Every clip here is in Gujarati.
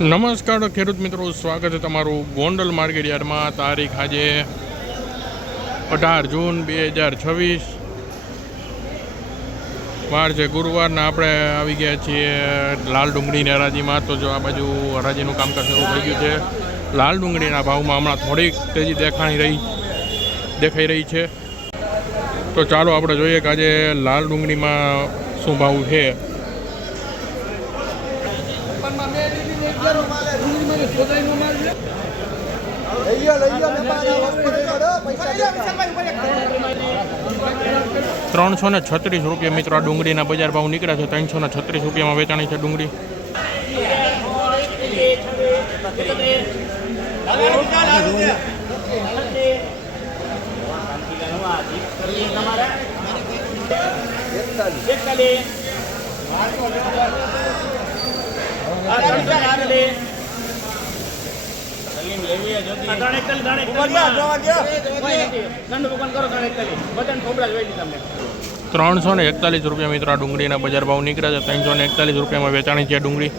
નમસ્કાર ખેડૂત મિત્રો, સ્વાગત છે તમારું ગોંડલ માર્કેટ યાર્ડમાં. તારીખ આજે 18 જૂન 2026, વાર છે ગુરુવારના. આપણે આવી ગયા છીએ લાલ ડુંગળીની હરાજીમાં. તો જો આ બાજુ હરાજીનું કામકાજ શરૂ થઈ ગયું છે. લાલ ડુંગળીના ભાવમાં હમણાં થોડીક તેજી દેખાઈ રહી છે. તો ચાલો આપણે જોઈએ કે આજે લાલ ડુંગળીમાં શું ભાવ છે. ₹336 મિત્રો આ ડુંગળીના બજાર ભાવ નીકળ્યા છે. 336 રૂપિયામાં વેચાણી છે ડુંગળી. ₹341 મિત્રો આ ડુંગળીના બજાર ભાવ નીકળ્યા છે. 341 રૂપિયામાં વેચાણી છે ડુંગળી.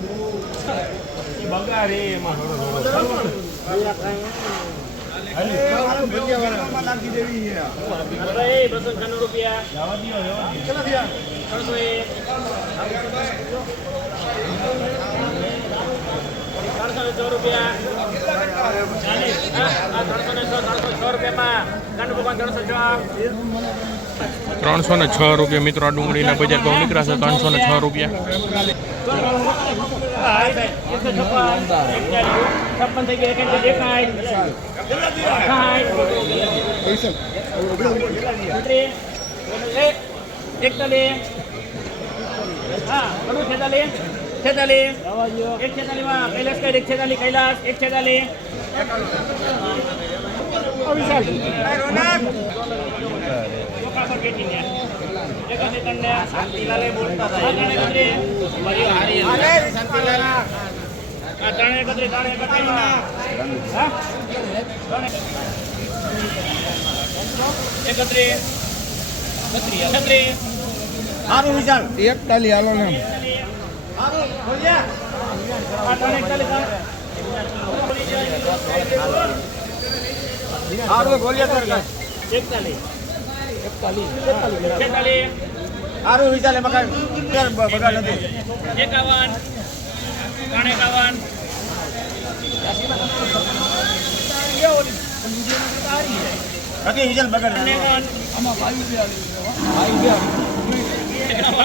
₹306 મિત્રો આ ડુંગળીના બજાર ભાવ નીકળ્યા છે. ₹306.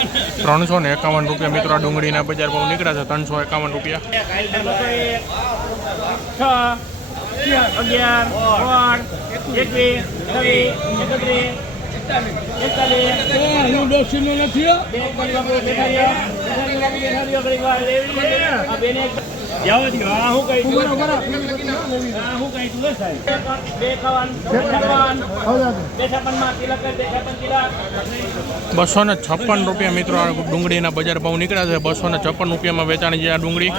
₹351 મિત્રો આ ડુંગળીના બજાર ભાવ નીકળ્યા છે. ₹351. ₹256 મિત્રો આ ડુંગળીના બજાર ભાવ નીકળ્યા છે. ₹256 વેચાણી છે આ ડુંગળી.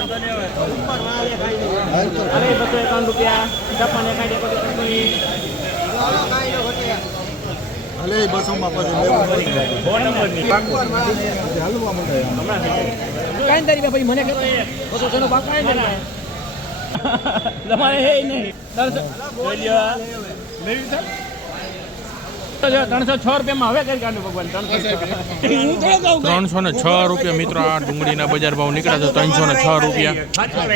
₹306 મિત્રો આ ડુંગળીના બજાર ભાવ નીકળ્યા છે. ₹306.